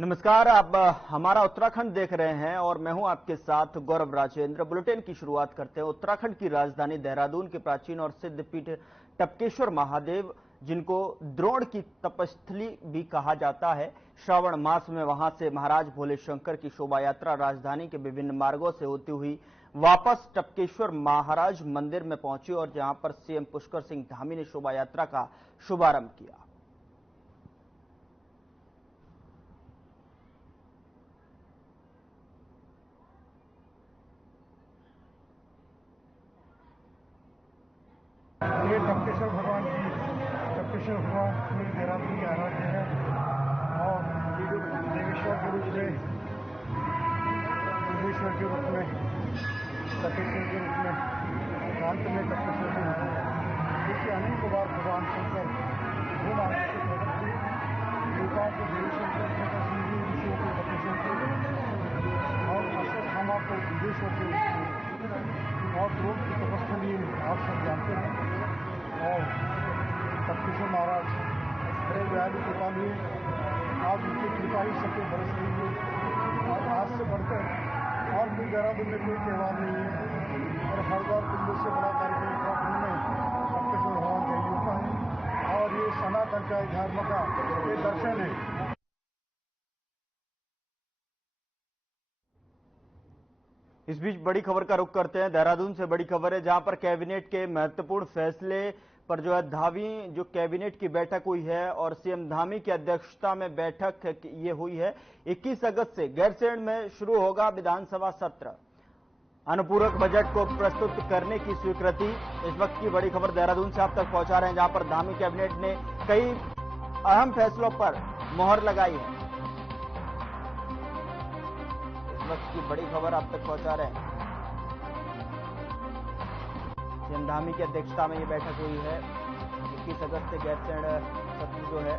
नमस्कार, आप हमारा उत्तराखंड देख रहे हैं और मैं हूं आपके साथ गौरव राजेंद्र। बुलेटिन की शुरुआत करते हैं। उत्तराखंड की राजधानी देहरादून के प्राचीन और सिद्ध पीठ टपकेश्वर महादेव, जिनको द्रोण की तपस्थली भी कहा जाता है, श्रावण मास में वहां से महाराज भोले शंकर की शोभा यात्रा राजधानी के विभिन्न मार्गों से होती हुई वापस टपकेश्वर महाराज मंदिर में पहुंची और जहां पर सीएम पुष्कर सिंह धामी ने शोभा यात्रा का शुभारंभ किया। ये टपकेश्वर भगवान पूरे देहरादून के आराध्य है और देवेश्वर के रूप में, देवेश्वर के रूप में, टपकेश्वर के रूप में, अंत में टपकेश्वर के रूप में, क्योंकि अनेक बार भगवान शंकर वो मार्ग से प्रकट हुए। देवताओं को देवेश्वर के ऋषियों को टपकेश्वर के और अश्वत्थामा को विदेश्वर के रूप में और द्रोण की तपस्थली आप सब जानते हैं। और टपकेश्वर महाराज बड़े दयालु कृपालु आज उनकी कृपा ही सबके बरस रही है और आज से बढ़कर और भी देहरादून में कोई त्यौहार नहीं है और हर बार कुंभ से बड़ा कार्यक्रम उत्तराखंड में टपकेश्वर भगवान का ही होता है और ये सनातन का धर्म का ये दर्शन है। इस बीच बड़ी खबर का रुख करते हैं। देहरादून से बड़ी खबर है, जहां पर कैबिनेट के महत्वपूर्ण फैसले पर जो है धामी जो कैबिनेट की बैठक हुई है और सीएम धामी की अध्यक्षता में बैठक ये हुई है। 21 अगस्त से गैरसैंण में शुरू होगा विधानसभा सत्र। अनुपूरक बजट को प्रस्तुत करने की स्वीकृति। इस वक्त की बड़ी खबर देहरादून से आप तक पहुंचा रहे हैं, जहां पर धामी कैबिनेट ने कई अहम फैसलों पर मोहर लगाई है। वक्त की बड़ी खबर आप तक पहुंचा रहे हैं। सीएम धामी की अध्यक्षता में यह बैठक हुई है। 21 अगस्त से गैरसैंण सत्र जो है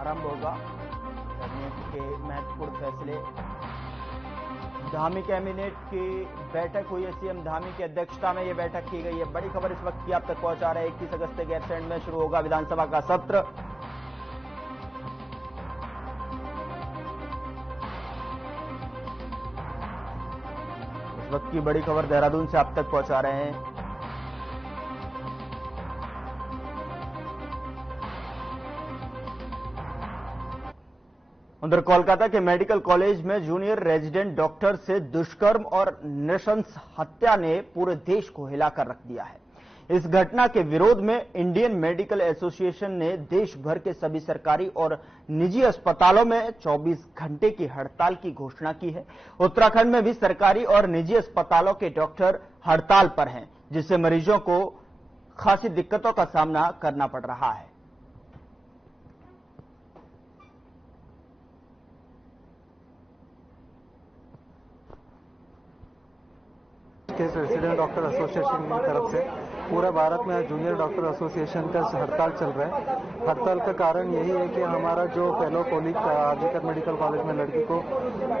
आरंभ होगा। कैबिनेट के महत्वपूर्ण फैसले, धामी कैबिनेट की बैठक हुई है। सीएम धामी की अध्यक्षता में यह बैठक की गई है। बड़ी खबर इस वक्त की आप तक पहुंचा रहे हैं। 21 अगस्त से गैरसैंण में शुरू होगा विधानसभा का सत्र। वक्त की बड़ी खबर देहरादून से आप तक पहुंचा रहे हैं। उधर कोलकाता के मेडिकल कॉलेज में जूनियर रेजिडेंट डॉक्टर से दुष्कर्म और नृशंस हत्या ने पूरे देश को हिलाकर रख दिया है। इस घटना के विरोध में इंडियन मेडिकल एसोसिएशन ने देश भर के सभी सरकारी और निजी अस्पतालों में 24 घंटे की हड़ताल की घोषणा की है। उत्तराखंड में भी सरकारी और निजी अस्पतालों के डॉक्टर हड़ताल पर हैं, जिससे मरीजों को खासी दिक्कतों का सामना करना पड़ रहा है। रेजिडेंट डॉक्टर एसोसिएशन की तरफ से पूरा भारत में आज जूनियर डॉक्टर एसोसिएशन का हड़ताल चल रहा है। हड़ताल का कारण यही है कि हमारा जो फेलो कोलीग था आरजीकर मेडिकल कॉलेज में लड़की को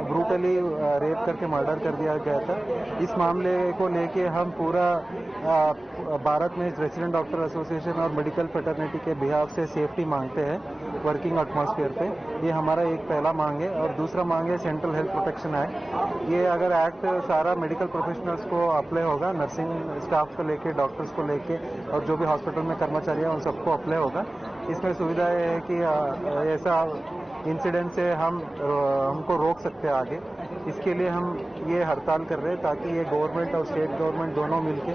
ब्रूटली रेप करके मर्डर कर दिया गया था, इस मामले को लेके हम पूरा भारत में रेजिडेंट डॉक्टर एसोसिएशन और मेडिकल फ्रेटर्निटी के बिहाफ से सेफ्टी मांगते हैं वर्किंग एटमॉस्फेयर पे। ये हमारा एक पहला मांग है। और दूसरा मांग है सेंट्रल हेल्थ प्रोटेक्शन एक्ट। ये अगर एक्ट सारा मेडिकल प्रोफेशनल्स को अप्लाई होगा, नर्सिंग स्टाफ को लेके, डॉक्टर्स को लेके और जो भी हॉस्पिटल में कर्मचारी हैं उन सबको अप्लाई होगा। इसमें सुविधा है कि ऐसा इंसिडेंट से हमको रोक सकते हैं आगे। इसके लिए हम ये हड़ताल कर रहे हैं ताकि ये गवर्नमेंट और स्टेट गवर्नमेंट दोनों मिलके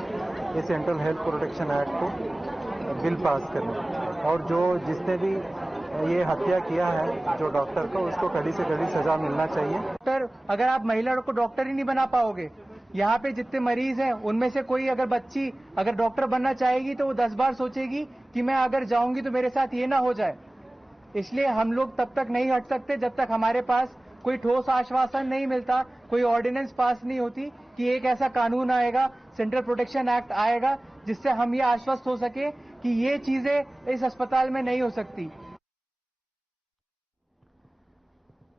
ये सेंट्रल हेल्थ प्रोटेक्शन एक्ट को बिल पास करें और जो जिसने भी ये हत्या किया है जो डॉक्टर को, उसको कड़ी से कड़ी सजा मिलना चाहिए। डॉक्टर, अगर आप महिला को डॉक्टर ही नहीं बना पाओगे, यहाँ पे जितने मरीज हैं उनमें से कोई अगर बच्ची अगर डॉक्टर बनना चाहेगी तो वो 10 बार सोचेगी कि मैं अगर जाऊंगी तो मेरे साथ ये ना हो जाए। इसलिए हम लोग तब तक नहीं हट सकते जब तक हमारे पास कोई ठोस आश्वासन नहीं मिलता, कोई ऑर्डिनेंस पास नहीं होती कि एक ऐसा कानून आएगा, सेंट्रल प्रोटेक्शन एक्ट आएगा, जिससे हम ये आश्वस्त हो सके कि ये चीजें इस अस्पताल में नहीं हो सकती।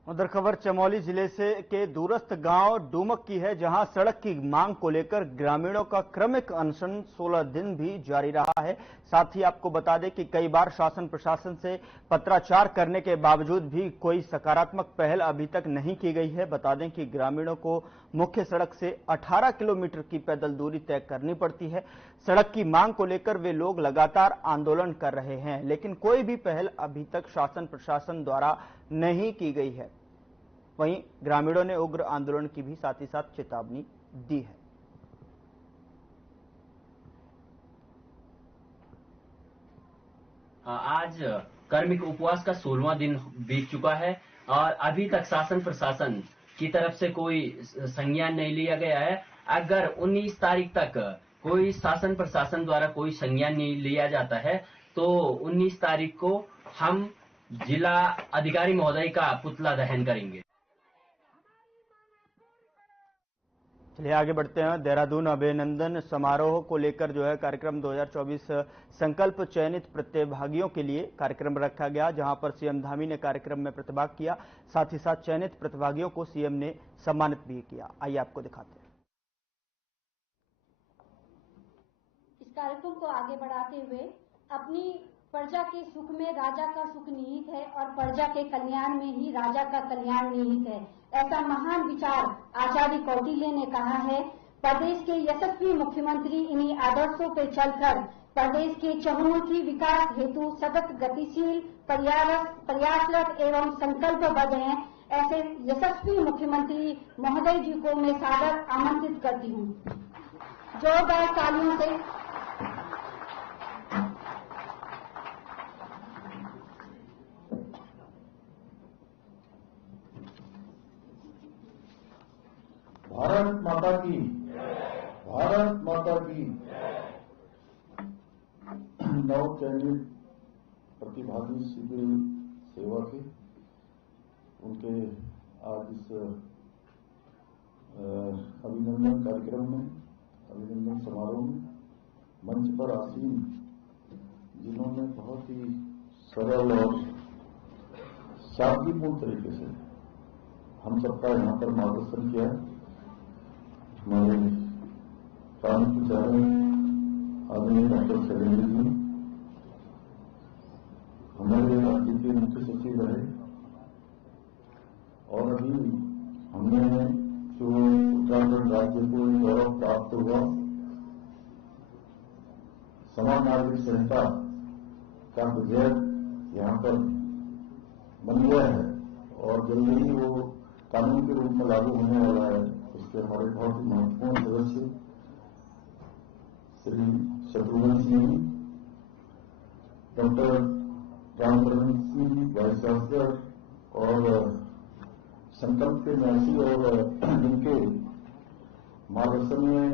उधर खबर चमोली जिले से के दूरस्थ गांव डूमक की है, जहां सड़क की मांग को लेकर ग्रामीणों का क्रमिक अनशन 16 दिन भी जारी रहा है। साथ ही आपको बता दें कि कई बार शासन प्रशासन से पत्राचार करने के बावजूद भी कोई सकारात्मक पहल अभी तक नहीं की गई है। बता दें कि ग्रामीणों को मुख्य सड़क से 18 किलोमीटर की पैदल दूरी तय करनी पड़ती है। सड़क की मांग को लेकर वे लोग लगातार आंदोलन कर रहे हैं, लेकिन कोई भी पहल अभी तक शासन प्रशासन द्वारा नहीं की गई है। वहीं ग्रामीणों ने उग्र आंदोलन की भी साथ ही साथ चेतावनी दी है। आज कार्मिक उपवास का 16वां दिन बीत चुका है और अभी तक शासन प्रशासन की तरफ से कोई संज्ञान नहीं लिया गया है। अगर 19 तारीख तक कोई शासन प्रशासन द्वारा कोई संज्ञान नहीं लिया जाता है तो 19 तारीख को हम जिला अधिकारी महोदय का पुतला दहन करेंगे। चलिए आगे बढ़ते हैं। देहरादून अभिनंदन समारोह को लेकर जो है कार्यक्रम 2024 संकल्प चयनित प्रतिभागियों के लिए कार्यक्रम रखा गया, जहां पर सीएम धामी ने कार्यक्रम में प्रतिभाग किया। साथ ही साथ चयनित प्रतिभागियों को सीएम ने सम्मानित भी किया। आइए आपको दिखाते हैं। इस कार्यक्रम को आगे बढ़ाते हुए अपनी प्रजा के सुख में राजा का सुख निहित है और प्रजा के कल्याण में ही राजा का कल्याण निहित है, ऐसा महान विचार आचार्य कौटिल्य ने कहा है। प्रदेश के यशस्वी मुख्यमंत्री इन्हीं आदर्शों पर चलकर प्रदेश के चहुमुखी विकास हेतु सतत गतिशील प्रयासरत एवं संकल्पबद्ध हैं। ऐसे यशस्वी मुख्यमंत्री महोदय जी को मैं सादर आमंत्रित करती हूँ। जोरदार तालियों से भारत माता की, भारत माता की। नवचयनित प्रतिभागी सिविल सेवा के उनके आज इस अभिनंदन कार्यक्रम में, अभिनंदन समारोह में मंच पर आसीन जिन्होंने बहुत ही सरल और शांतिपूर्ण तरीके से हम सबका यहाँ पर मार्गदर्शन किया है। हमारे कानून विचारक आदरणीय डॉक्टर शैलेंद्र जी, हमारे राज्य के मुख्य सचिव रहे और अभी हमने जो उत्तराखंड राज्य को गौरव प्राप्त हुआ समान नागरिक संहिता का विधेयक यहाँ पर बन गया है और जल्दी ही वो कानून के रूप में लागू होने वाला है। उसके हमारे बहुत ही महत्वपूर्ण सदस्य Shri Shatrughan Singh, doctor Ramcharan Singh vice chancellor और संकल्प के न्यासी और जिनके मार्गदर्शन में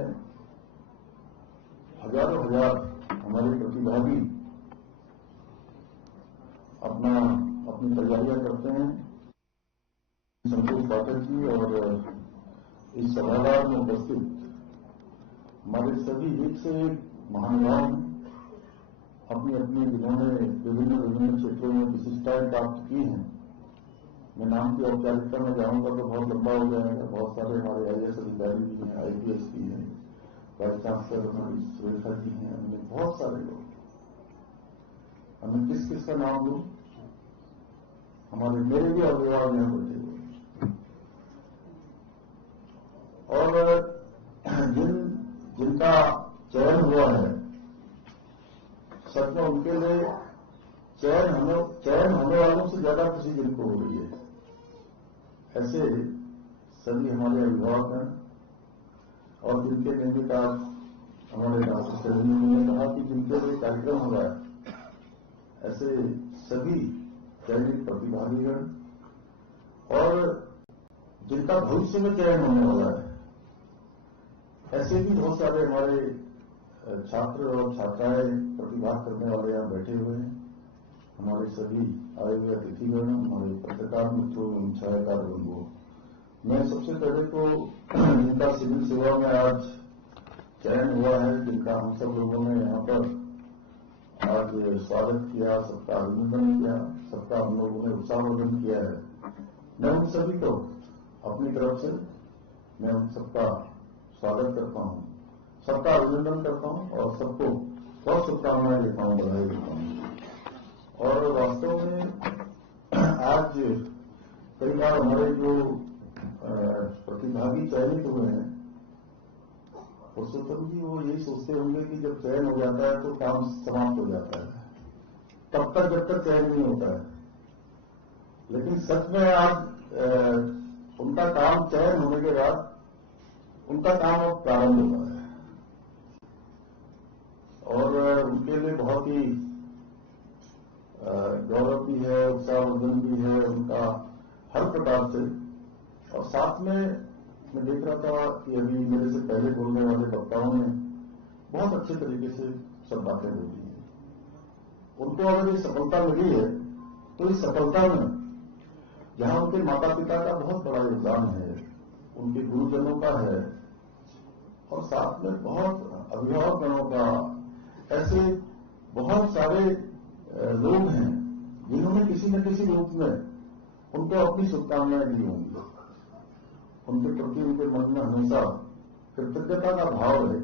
हजारों हजार हमारे प्रतिभागी अपनी तैयारियां करते हैं। संतोष पाठक जी और इस सभागार में उपस्थित हमारे सभी एक से एक महानुभाव अपनी अपनी जिन्होंने विभिन्न क्षेत्रों में विशिष्टताएं प्राप्त की हैं। मैं नाम की औपचारिकता में जाऊंगा तो बहुत लंबा हो जाएगा। बहुत सारे हमारे आईएएस अधिकारी भी हैं, आईपीएस भी हैं, वाइस चांसलर हमारी सुरेखा जी हैं, हमने बहुत सारे लोग। हमें किस किस का नाम दूं? हमारे मेरे भी अभिभावक यहाँ बैठे हुए और जिनका चयन हुआ है, सच में उनके लिए चयन होने वालों से ज्यादा खुशी जिनको हो रही है। ऐसे सभी हमारे अभिभावक हैं और जिनके निमित्त आज हमारे डॉक्टर शैलेंद्र जी ने कहा कि जिनके लिए कार्यक्रम हो रहा है, ऐसे सभी चयनित प्रतिभागीगण और जिनका भविष्य में चयन होने वाला है, ऐसे भी बहुत सारे हमारे छात्र और छात्राएं प्रतिभाग करने वाले यहाँ बैठे हुए हैं। हमारे सभी आए हुए अतिथिगण, हमारे पत्रकार मित्रों, छायाकार बंधुओं, मैं सबसे पहले तो जिनका सिविल सेवा में आज चयन हुआ है, जिनका हम सब लोगों ने यहाँ पर आज स्वागत किया, सबका अभिनंदन किया, सबका हम लोगों ने उत्साहवर्धन किया है, मैं उन सभी को अपनी तरफ से मैं उन सबका स्वागत करता हूं, सबका अभिनंदन करता हूं और सबको बहुत शुभकामनाएं देता हूं, बधाई देता हूं। और वास्तव में आज कई बार हमारे जो प्रतिभागी चयनित हुए हैं, पुरुषोत्तम जी वो यही सोचते होंगे कि जब चयन हो जाता है तो काम समाप्त हो जाता है, तब तक जब तक चयन नहीं होता है। लेकिन सच में आज उनका काम चयन होने के बाद उनका काम अब प्रारंभ हुआ है और उनके लिए बहुत ही गौरव भी है, उत्साहवर्धन भी है उनका हर प्रकार से। और साथ में मैं देख रहा था कि अभी मेरे से पहले बोलने वाले वक्ताओं ने बहुत अच्छे तरीके से सब बातें बोली हैं। उनको अगर ये सफलता मिली है तो इस सफलता में जहां उनके माता पिता का बहुत बड़ा योगदान है, उनके गुरुजनों का है और साथ में बहुत अभिभावकगणों का, ऐसे बहुत सारे लोग हैं जिन्होंने किसी न किसी रूप में उनको अपनी शुभकामनाएं दी होंगी। उनके प्रति उनके मन में हमेशा कृतज्ञता का भाव है,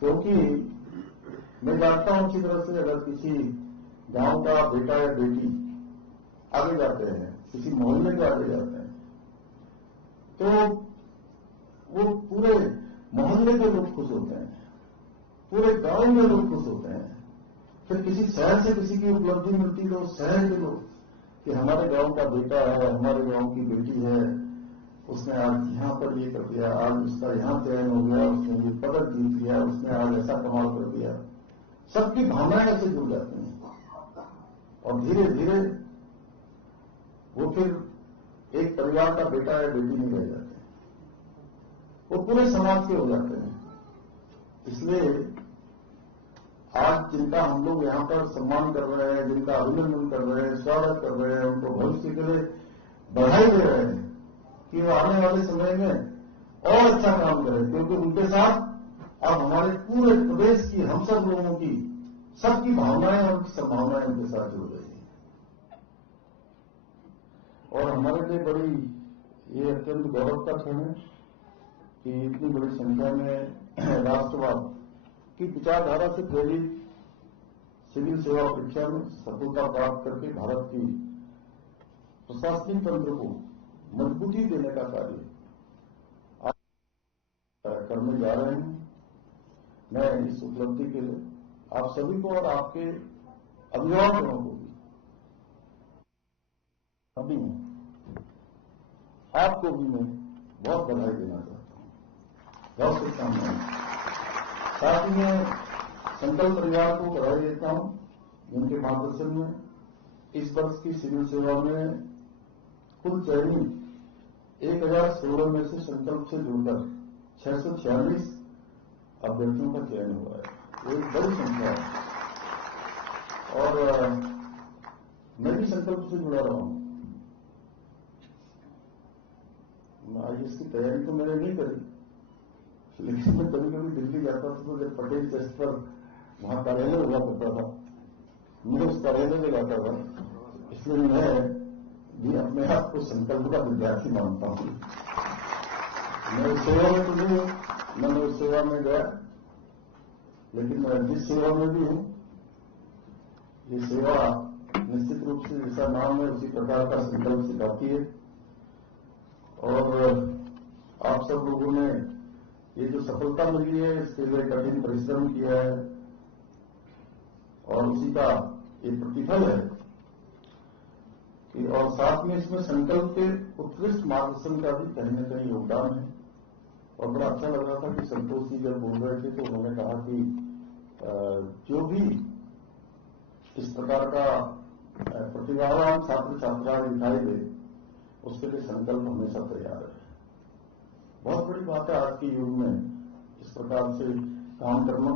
क्योंकि मैं जानता हूं अच्छी तरह से अगर किसी गांव का बेटा या बेटी आगे जाते हैं, किसी मोहल्ले के आगे जाते हैं, तो वो पूरे मोहल्ले के लोग खुश होते हैं, पूरे गांव में लोग खुश होते हैं। फिर किसी शहर से किसी की उपलब्धि मिलती तो शहर के लोग कि हमारे गांव का बेटा है, हमारे गांव की बेटी है, उसने आज यहां पर ये कर दिया, आज उसका यहां चयन हो गया, उसने ये पदक जीत लिया, उसने आज ऐसा कमाल कर दिया। सबकी भावनाएं ऐसे जुड़ जाती हैं और धीरे धीरे वो फिर एक परिवार का बेटा या बेटी नहीं रह जाते, वो पूरे समाज के हो जाते हैं। इसलिए आज जिनका हम लोग यहां पर सम्मान कर रहे हैं, जिनका अभिनंदन कर रहे हैं, स्वागत कर रहे हैं, उनको भविष्य के लिए बधाई दे रहे हैं कि वो आने वाले समय में और अच्छा काम करें, क्योंकि उनके साथ अब हमारे पूरे प्रदेश की, हम सब लोगों की, सबकी भावनाएं और संभावनाएं उनके साथ जुड़ रही हैं। और हमारे लिए बड़ी ये अत्यंत गौरव का क्षण है कि इतनी बड़ी संख्या में राष्ट्रवाद की विचारधारा से प्रेरित सिविल सेवा परीक्षा में सफलता प्राप्त करके भारत की प्रशासनिक तंत्र को मजबूती देने का कार्य आप करने जा रहे हैं। मैं इस उपलब्धि के लिए आप सभी को और आपके अभिभावकों को भी, अभी आपको भी मैं बहुत बधाई देना चाहता हूं, बहुत शुभकामनाएं। साथ ही मैं संकल्प परिवार को बधाई देता हूं, जिनके मार्गदर्शन में इस वर्ष की सिविल सेवा में कुल चयनित 1016 में से संकल्प से जुड़कर 646 अभ्यर्थियों का चयन हुआ है। ये एक बड़ी संख्या है और मैं भी संकल्प से जुड़ा रहा हूं। आज इसकी तैयारी तो मैंने नहीं करी, लेकिन मैं कभी कभी दिल्ली जाता था तो जब पटेल चेस्ट पर वहां कार्यालय हुआ करता था, मैं उस कार्यालय में जाता था, इसलिए मैं भी अपने आप को संकल्प का विद्यार्थी मानता हूं। मैं उस सेवा में तो नहीं हूं, मैंने उस सेवा में गया, लेकिन मैं जिस सेवा में भी हूं, ये सेवा निश्चित रूप से जैसा नाम है उसी प्रकार का संकल्प सिखाती है। और आप सब लोगों ने ये जो सफलता मिली है इसके लिए कठिन परिश्रम किया है और उसी का ये प्रतिफल है कि, और साथ में इसमें संकल्प के उत्कृष्ट मार्गदर्शन का भी कहीं न कहीं योगदान है। और बड़ा अच्छा लग रहा था कि संतोष जी जब बोल रहे थे तो उन्होंने कहा कि जो भी इस प्रकार का प्रतिभावान छात्र छात्राएं दिखाई दे उसके लिए संकल्प हमेशा तैयार है। बहुत बड़ी बात है आज के युग में इस प्रकार से काम करना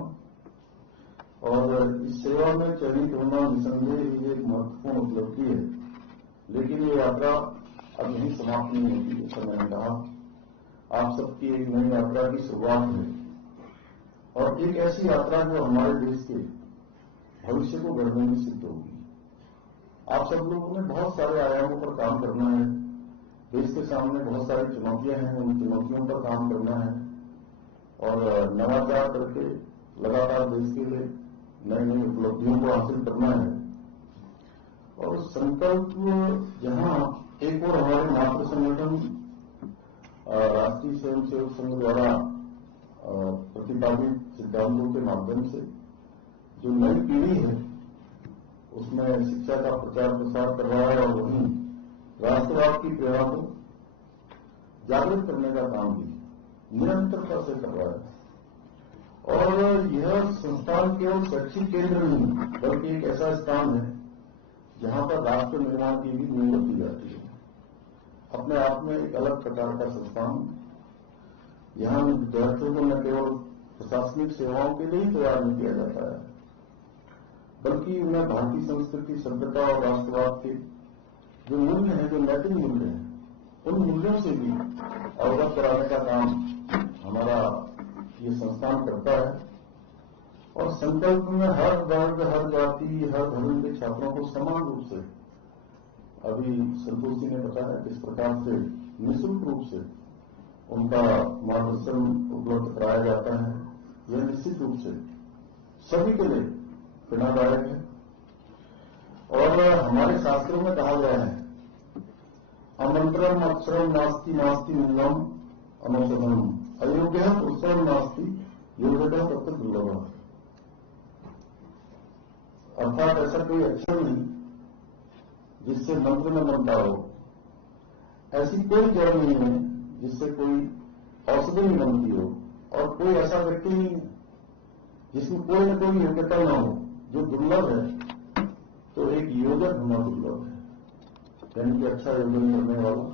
और इस सेवा में चयनित होना निसंदेह ये एक महत्वपूर्ण उपलब्धि है। लेकिन ये यात्रा अब यहीं समाप्त नहीं होती, जैसा मैंने कहा, आप सबकी एक नई यात्रा की शुरुआत है और एक ऐसी यात्रा जो हमारे देश के भविष्य को गढ़ने में सिद्ध होगी। आप सब लोगों ने बहुत सारे आयामों पर काम करना है, देश के सामने बहुत सारी चुनौतियां हैं, उन चुनौतियों पर काम करना है और नवाचार करके लगातार देश के लिए नई नई उपलब्धियों को हासिल करना है। और संकल्प जहां एक और हमारे मातृ संगठन राष्ट्रीय स्वयंसेवक संघ द्वारा प्रतिपादित सिद्धांतों के माध्यम से जो नई पीढ़ी है उसमें शिक्षा का प्रचार प्रसार कर रहा है और वहीं राष्ट्रवाद की प्रेरणा को जागृत करने का काम भी निरंतरता से कर रहा है। और यह संस्थान केवल शैक्षिक केंद्र नहीं बल्कि एक ऐसा स्थान है जहां पर राष्ट्र निर्माण की भी नींव रखी जाती है। अपने आप में एक अलग प्रकार का संस्थान, यहां विद्यार्थियों को न केवल प्रशासनिक सेवाओं के लिए ही तैयार नहीं किया जाता है बल्कि उन्हें भारतीय संस्कृति, सभ्यता और राष्ट्रवाद के जो मूल्य हैं, जो नैतिक मूल्य हैं, उन मूल्यों से भी अवगत कराने का काम हमारा ये संस्थान करता है। और संकल्प में हर वर्ग, हर जाति, हर धर्म के छात्रों को समान रूप से, अभी संतोष जी ने बताया किस प्रकार से निःशुल्क रूप से उनका मार्गदर्शन उपलब्ध कराया जाता है, यह निश्चित रूप से सभी के लिए प्रेरणादायक है। और हमारे शास्त्रों में कहा गया है, अमंत्रम अक्षरम नास्ति नास्ति मूलम अनौषधम अयोग्य पुरुषम नास्ति योग्यता तब तक दुर्लभ है। अर्थात ऐसा कोई अक्षर नहीं जिससे मंत्र में बनता हो, ऐसी कोई जड़ नहीं है जिससे कोई औषधि नहीं बनती हो, और कोई ऐसा व्यक्ति नहीं है जिसमें कोई न कोई योग्यता न हो। जो दुर्लभ है तो एक योजक होना दुर्लभ है, यानी कि अच्छा योजन करने वाला।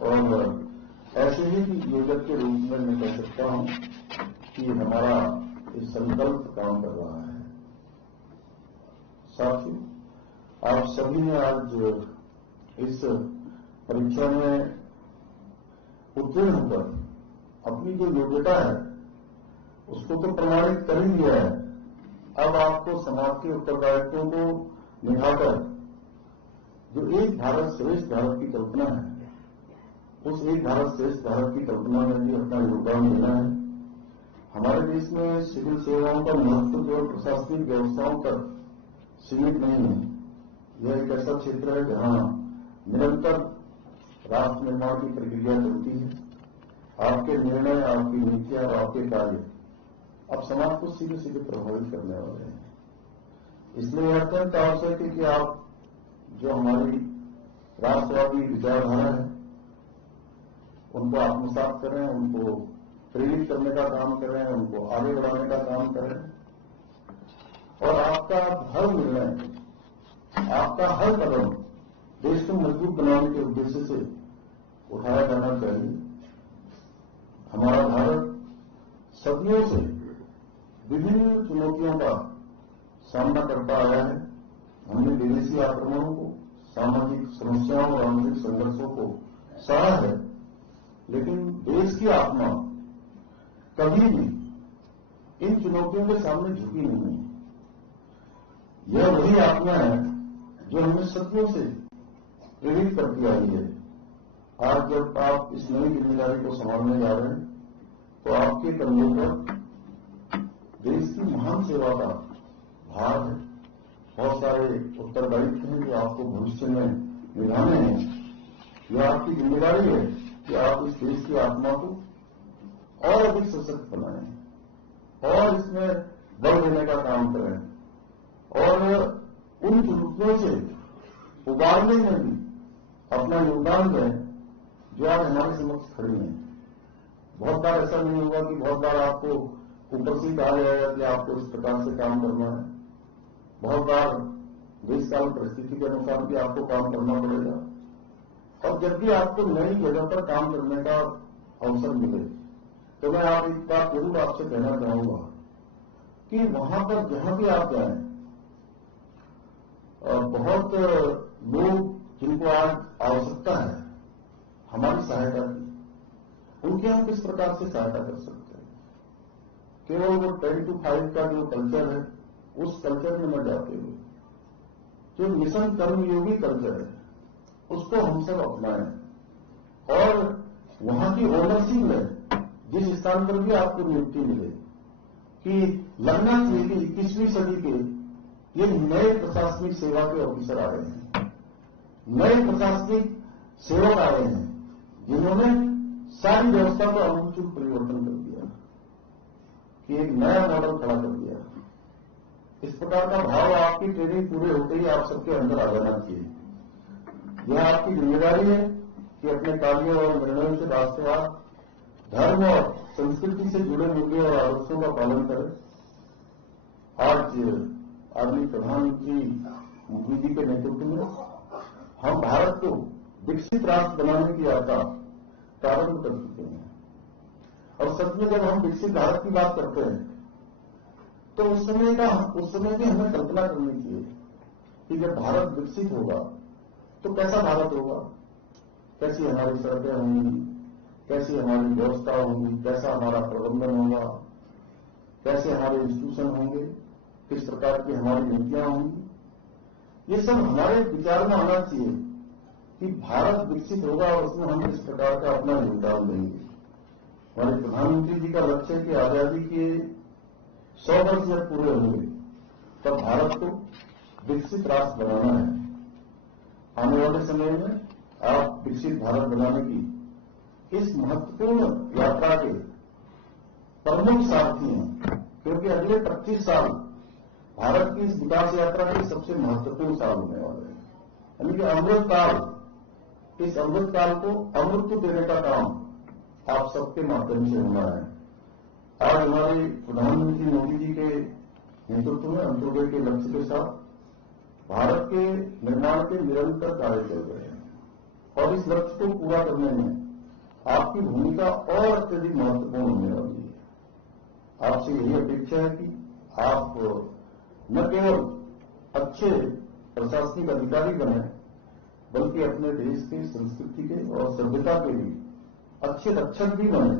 और ऐसे ही योजक के रूप में मैं कह सकता हूं कि हमारा इस संकल्प काम कर रहा है। साथियों, आप सभी ने आज इस परीक्षा में उत्तीर्ण होकर अपनी जो योग्यता है उसको तो प्रमाणित कर ही दिया है। अब आपको समाज के उत्तरदायित्वों को निभाकर जो एक भारत श्रेष्ठ भारत की कल्पना है, उस एक भारत श्रेष्ठ भारत की कल्पना में भी अपना योगदान देना है। हमारे देश में सिविल सेवाओं का महत्व केवल प्रशासनिक व्यवस्थाओं तक सीमित नहीं है। यह एक ऐसा क्षेत्र है जहां निरंतर राष्ट्र निर्माण की प्रक्रिया चलती है। आपके निर्णय, आपकी नीतियां और आपके कार्य अब समाज को सीधे सीधे प्रभावित करने वाले हैं। इसलिए यह अत्यंत आवश्यक है कि आप जो हमारी राष्ट्रवादी विचारधारा है उनको आत्मसात करें, उनको प्रेरित करने का काम करें, उनको आगे बढ़ाने का काम करें। और आपका हर निर्णय, आपका हर कदम देश को मजबूत बनाने के उद्देश्य से उठाया जाना चाहिए। हमारा भारत सदियों से विभिन्न चुनौतियों का सामना करता आया है। हमने विदेशी आक्रमणों को, सामाजिक समस्याओं और आंतरिक संघर्षों को सहा है, लेकिन देश की आत्मा कभी भी इन चुनौतियों के सामने झुकी नहीं है। यह वही आत्मा है जो हमें सदियों से प्रेरित करती आई है। आज जब आप इस नई जिम्मेदारी को संभालने जा रहे हैं तो आपके कंधों पर देश की महान सेवा का भार है। बहुत सारे उत्तरदायित्व हैं जो आपको भविष्य में निभाने हैं। यह आपकी जिम्मेदारी है कि आप इस देश की आत्मा को और अधिक सशक्त बनाएं और इसमें बल देने का काम करें और उन चुनौतियों से उबारने में भी अपना योगदान दें जो आज हमारे समक्ष खड़ी हैं। बहुत बार ऐसा नहीं होगा कि बहुत बार आपको ऊपर से कहा जाएगा कि आपको इस प्रकार से काम करना है। बहुत बार देशकाल परिस्थिति के अनुसार भी आपको काम करना पड़ेगा। और जब भी आपको नई जगह पर काम करने का अवसर मिले तो मैं आप एक बात जरूर आपसे कहना चाहूंगा कि वहां पर जहां भी आप जाएं, बहुत लोग जिनको आज आवश्यकता है हमारी सहायता की, उनकी हम किस प्रकार से सहायता कर सकते हैं। केवल वो 10 to 5 का जो कल्चर है उस कल्चर में न जाते हुए जो मिशन कर्मयोगी कल्चर है उसको हम सब अपनाएं और वहां की ओनरशिप में जिस स्थान पर भी आपको नियुक्ति मिले कि लगना चाहिए कि 21वीं सदी के ये नए प्रशासनिक सेवा के ऑफिसर आ रहे हैं, नए प्रशासनिक सेवक आ रहे हैं, जिन्होंने सारी व्यवस्था को आमूलचूल परिवर्तन कर दिया, कि एक नया मॉडल खड़ा कर दिया। इस प्रकार का भाव आपकी ट्रेनिंग पूरे होते ही आप सबके अंदर आ जाना चाहिए। यह आपकी जिम्मेदारी है कि अपने कार्यों और निर्णयों से राष्ट्रवाद, धर्म और संस्कृति से जुड़े मूल्यों और आदर्शों का पालन करें। आज आदरणीय प्रधानमंत्री मोदी जी के नेतृत्व में हम भारत को विकसित राष्ट्र बनाने की यात्रा प्रारंभ कर चुके हैं। और सच में जब हम विकसित भारत की बात करते हैं तो उस समय भी हमें कल्पना करनी चाहिए कि जब भारत विकसित होगा तो कैसा भारत होगा, कैसी हमारी सड़कें होंगी, कैसी हमारी व्यवस्था होगी, कैसा हमारा प्रबंधन होगा, कैसे हमारे इंस्टीट्यूशन होंगे, किस प्रकार की हमारी नीतियां होंगी। ये सब हमारे विचार में आना चाहिए कि भारत विकसित होगा और उसमें हम किस प्रकार का अपना योगदान देंगे। हमारे प्रधानमंत्री जी का लक्ष्य है कि आजादी के 100 वर्ष जब पूरे होंगे तब भारत को विकसित राष्ट्र बनाना है। आने वाले समय में आप विकसित भारत बनाने की इस महत्वपूर्ण यात्रा के प्रमुख सारथी हैं, क्योंकि अगले 25 साल भारत की इस विकास यात्रा के सबसे महत्वपूर्ण साल होने वाले हैं। यानी कि अमृतकाल, इस अमृतकाल को अमृत देने का काम आप सबके माध्यम से होना है। आज हमारे प्रधानमंत्री मोदी जी के नेतृत्व में अंत्योदय के लक्ष्य के साथ भारत के निर्माण के निरंतर कार्य चल रहे हैं और इस लक्ष्य को पूरा करने में आपकी भूमिका और अत्यधिक महत्वपूर्ण होने वाली है। आपसे यही अपेक्षा है कि आप न केवल अच्छे प्रशासनिक अधिकारी बने, बल्कि अपने देश के, संस्कृति के और सभ्यता के लिए अच्छे रक्षक भी बने,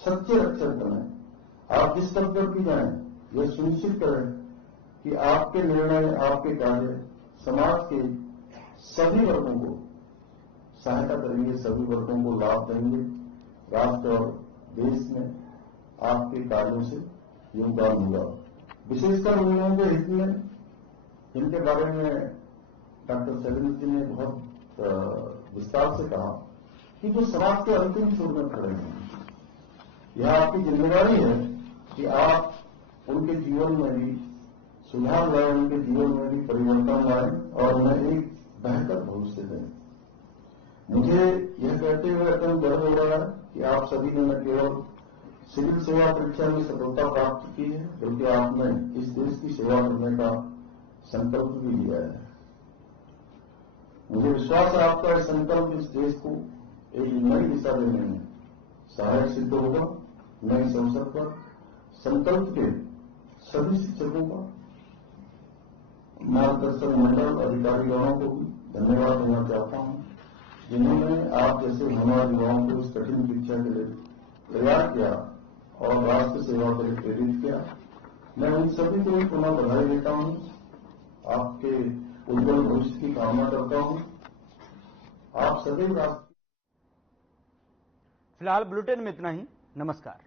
सच्चे रक्षक बने। आप जिस पद पर भी जाएं, यह सुनिश्चित करें कि आपके निर्णय, आपके कार्य समाज के सभी वर्गों को सहायता करेंगे, सभी वर्गों को लाभ देंगे। राष्ट्र और देश में आपके कार्यों से योगदान होगा। विशेषकर उन लोगों के हित में जिनके बारे में डॉक्टर शैलेंद्र जी ने बहुत विस्तार से कहा कि जो समाज के अंतिम छोर में खड़े हैं। यह आपकी जिम्मेदारी है कि आप उनके जीवन में भी सुधार लाएं, उनके जीवन में भी परिवर्तन लाएं और उन्हें एक बेहतर भविष्य दें। मुझे यह कहते हुए अत्यंत गर्व हो रहा है कि आप सभी ने न केवल सिविल सेवा परीक्षा में सफलता प्राप्त की है, बल्कि आपने इस देश की सेवा करने का संकल्प भी लिया है। मुझे विश्वास है आपका यह संकल्प इस देश को एक नई दिशा देने में सहायक सिद्ध होगा। मैं इस अवसर पर संकल्प के सभी शिक्षकों का, मार्गदर्शक मंडल अधिकारीगणों को भी धन्यवाद देना चाहता हूं, जिन्होंने आप जैसे हमारे युवाओं को इस कठिन परीक्षा के लिए तैयार किया और राष्ट्र सेवा के लिए प्रेरित किया। मैं उन सभी को पुनः बधाई देता हूं, आपके उज्जवल भविष्य की कामना करता हूं। आप सदैव राष्ट्र। फिलहाल बुलेटिन में इतना ही। नमस्कार।